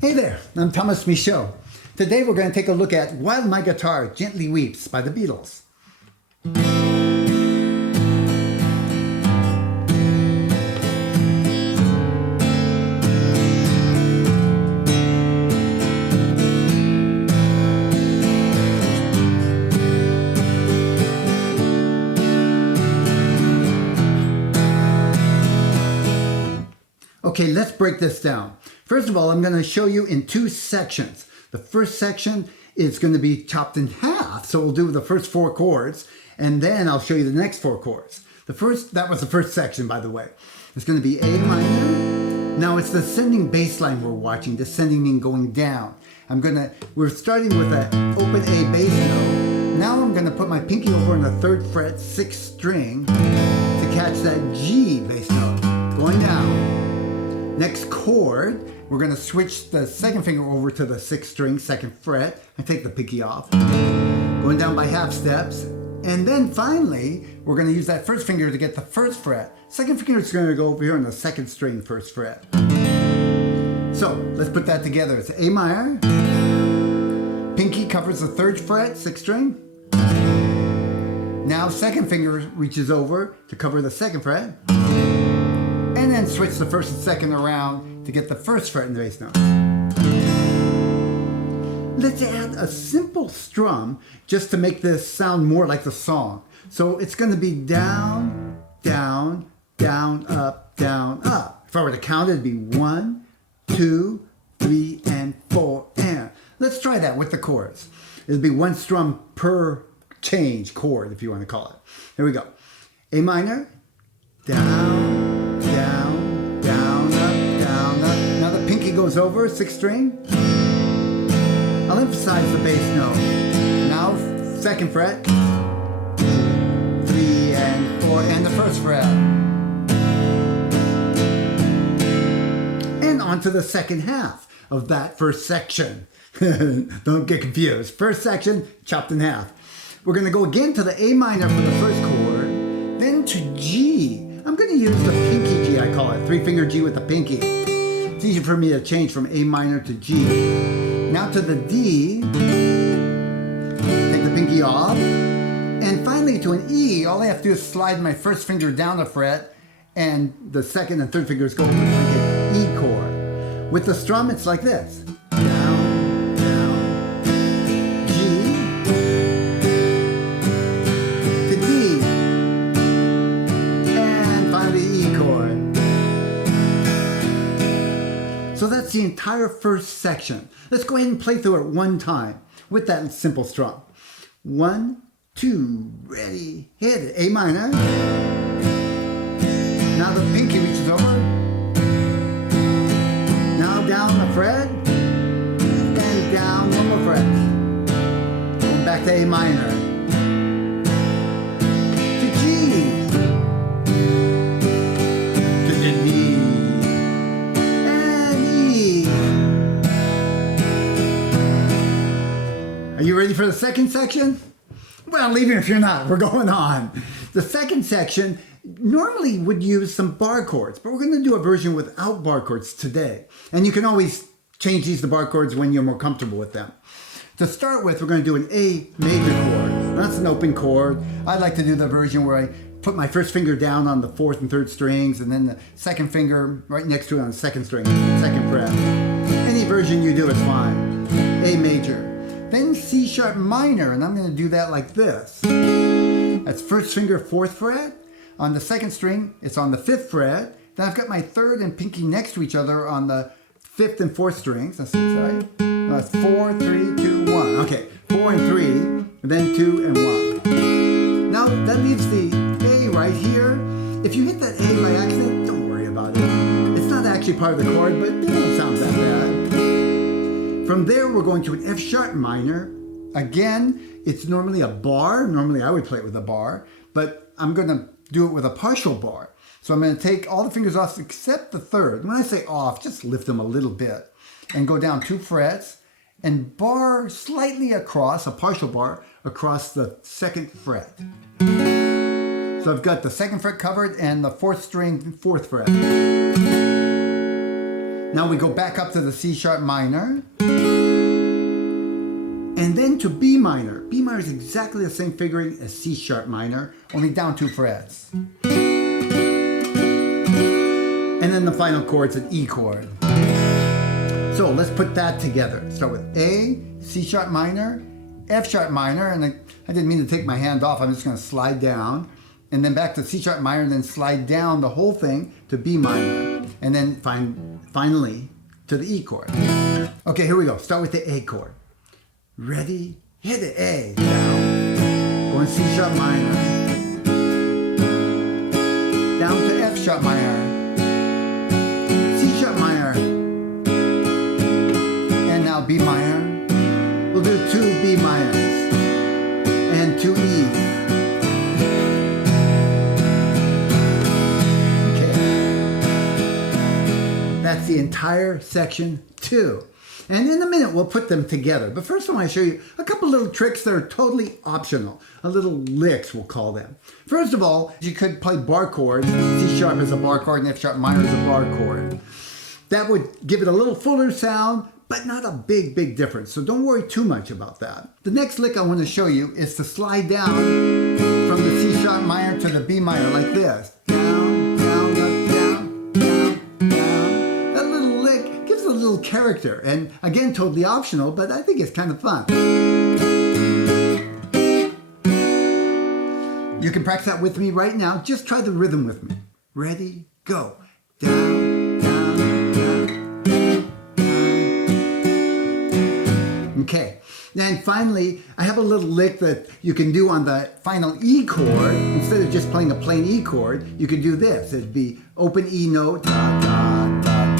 Hey there, I'm Tomas Michaud. Today we're going to take a look at While My Guitar Gently Weeps by the Beatles. Okay, let's break this down. First of all, I'm going to show you in two sections. The first section is going to be chopped in half. So we'll do the first 4 chords, and then I'll show you the next 4 chords. That was the first section, by the way. It's going to be A minor. Now it's the ascending bass line we're watching, descending meaning going down. We're starting with an open A bass note. Now I'm going to put my pinky over on the 3rd fret, 6th string to catch that G bass note, going down. Next chord, we're going to switch the 2nd finger over to the 6th string, 2nd fret, and take the pinky off. Going down by half steps. And then finally, we're going to use that 1st finger to get the 1st fret. 2nd finger is going to go over here on the 2nd string, 1st fret. So, let's put that together. It's A minor. Pinky covers the 3rd fret, 6th string. Now 2nd finger reaches over to cover the 2nd fret. And then switch the 1st and 2nd around to get the 1st fret in the bass note. Let's add a simple strum just to make this sound more like the song. So it's going to be down, down, down, up, down, up. If I were to count it, it'd be 1, 2, 3, and 4, and. Let's try that with the chords. It'll be 1 strum per change chord, if you want to call it. Here we go. A minor, down, down, down, up, down, up. Now the pinky goes over, 6th string. I'll emphasize the bass note. Now 2nd fret, 3 and 4, and the 1st fret. And on to the 2nd half of that first section. Don't get confused. First section, chopped in half. We're going to go again to the A minor for the 1st chord, then to G. I'm going to use the pinky G, I call it. 3-finger G with the pinky. It's easy for me to change from A minor to G. Now to the D. Take the pinky off. And finally to an E, all I have to do is slide my 1st finger down a fret, and the 2nd and 3rd fingers go over to the E chord. With the strum, it's like this. Down, down, G, to D. So that's the entire first section. Let's go ahead and play through it one time with that simple strum. 1, 2, ready, hit it. A minor. Now the pinky reaches over. Now down a fret. And down 1 more fret. Going back to A minor. To G. Are you ready for the second section? Well, even if you're not, we're going on. The second section normally would use some bar chords, but we're going to do a version without bar chords today. And you can always change these to bar chords when you're more comfortable with them. To start with, we're going to do an A major chord. That's an open chord. I like to do the version where I put my 1st finger down on the 4th and 3rd strings, and then the 2nd finger right next to it on the 2nd string, 2nd fret. Any version you do is fine. A major. Then C sharp minor, and I'm going to do that like this. That's 1st finger, 4th fret. On the 2nd string, it's on the 5th fret. Then I've got my 3rd and pinky next to each other on the 5th and 4th strings. Let's see, sorry. That's 4, 3, 2, 1. Okay, 4 and 3, and then 2 and 1. Now that leaves the A right here. If you hit that A by accident, don't worry about it. It's not actually part of the chord, but it doesn't sound that bad. From there, we're going to an F sharp minor. Again, it's normally a bar. Normally, I would play it with a bar, but I'm going to do it with a partial bar. So I'm going to take all the fingers off except the 3rd. When I say off, just lift them a little bit and go down 2 frets and bar slightly across, a partial bar, across the 2nd fret. So I've got the 2nd fret covered and the 4th string 4th fret. Now we go back up to the C sharp minor. And then to B minor. B minor is exactly the same fingering as C sharp minor, only down 2 frets. And then the final chord's an E chord. So let's put that together. Start with A, C sharp minor, F sharp minor, and I didn't mean to take my hand off, I'm just gonna slide down, and then back to C sharp minor, and then slide down the whole thing to B minor, and then finally to the E chord. Okay, here we go. Start with the A chord. Ready? Hit it. A. Down. Going C sharp minor. Down to F sharp minor. C sharp minor. And now B minor. We'll do 2 B minors. And 2 E's. Okay. That's the entire section 2. And in a minute, we'll put them together. But first I want to show you a couple little tricks that are totally optional. A little licks, we'll call them. First of all, you could play bar chords. C sharp is a bar chord and F sharp minor is a bar chord. That would give it a little fuller sound, but not a big difference. So don't worry too much about that. The next lick I want to show you is to slide down from the C sharp minor to the B minor like this. Down, down, up, down, down, down. That little lick gives a little character. And again, totally optional, but I think it's kind of fun. You can practice that with me right now. Just try the rhythm with me. Ready, go. Down, down, down, down. Okay. Then finally, I have a little lick that you can do on the final E chord. Instead of just playing a plain E chord, you could do this. It'd be open E note, da, da, da,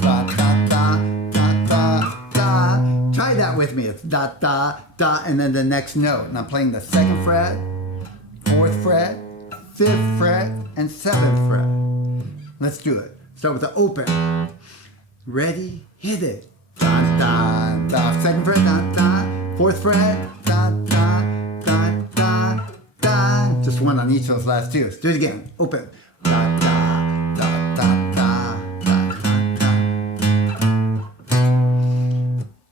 da, da, da, da, da, da. Try that with me. It's da, da, da, and then the next note. And I'm playing the 2nd fret, 4th fret, 5th fret, and 7th fret. Let's do it. Start with the open. Ready, hit it. Da, da, da. 2nd fret, da, da. 4th fret, da, da, da, da, da. Just one on each of those last 2. Let's do it again. Open. Da, da, da, da, da, da, da, da.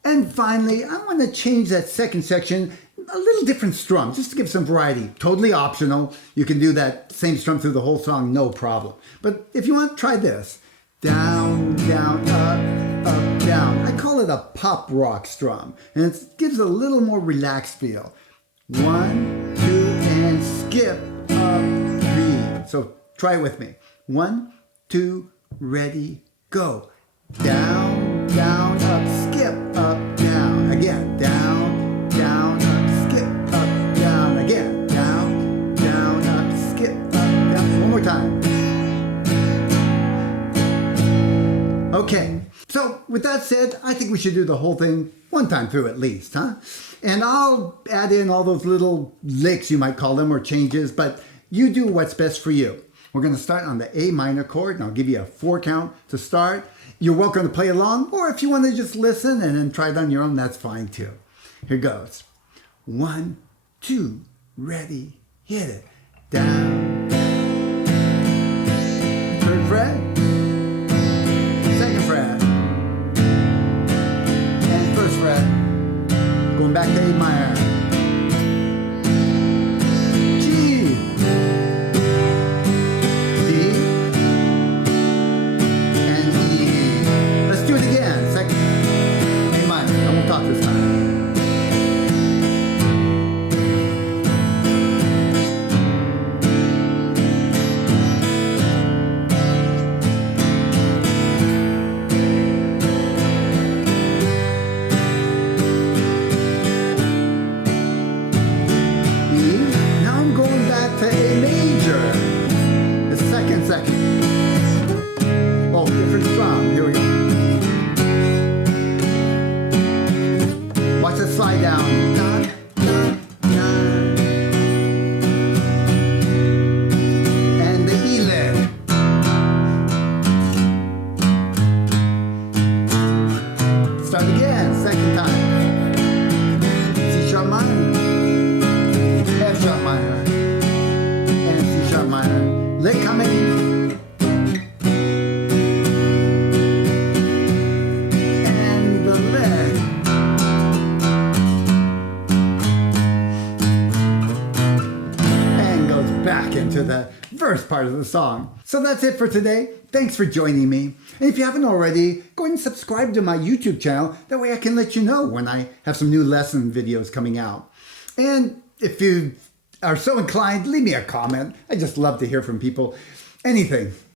And finally, I want to change that second section a little different strum, just to give some variety. Totally optional. You can do that same strum through the whole song, no problem. But if you want, try this. Down, down, up, up, down. I call it a pop rock strum, and it gives a little more relaxed feel. 1, 2, and skip, up, 3. So try it with me. 1, 2, ready, go. Down, down, up, skip, up, down. Again, down, down, up, skip, up, down. Again, down, down, up, skip, up, down. One more time. Okay, so with that said, I think we should do the whole thing one time through at least, huh? And I'll add in all those little licks, you might call them, or changes, but you do what's best for you. We're going to start on the A minor chord, and I'll give you a 4 count to start. You're welcome to play along, or if you want to just listen and then try it on your own, that's fine too. Here goes. 1, 2, ready, hit it. Down, 3rd fret. 2nd fret, and 1st fret, going back to A minor, G, D, and E. Let's do it again. 2nd, A minor. I won't talk this time. Oh, different strum. Here we go. Watch it slide down. Da, da, da. And the E lick. Start again, 2nd time. C sharp minor, F sharp minor, and C sharp minor. Lick coming. back into the verse part of the song. So that's it for today. Thanks for joining me. And if you haven't already, go ahead and subscribe to my YouTube channel. That way I can let you know when I have some new lesson videos coming out. And if you are so inclined, leave me a comment. I just love to hear from people. Anything.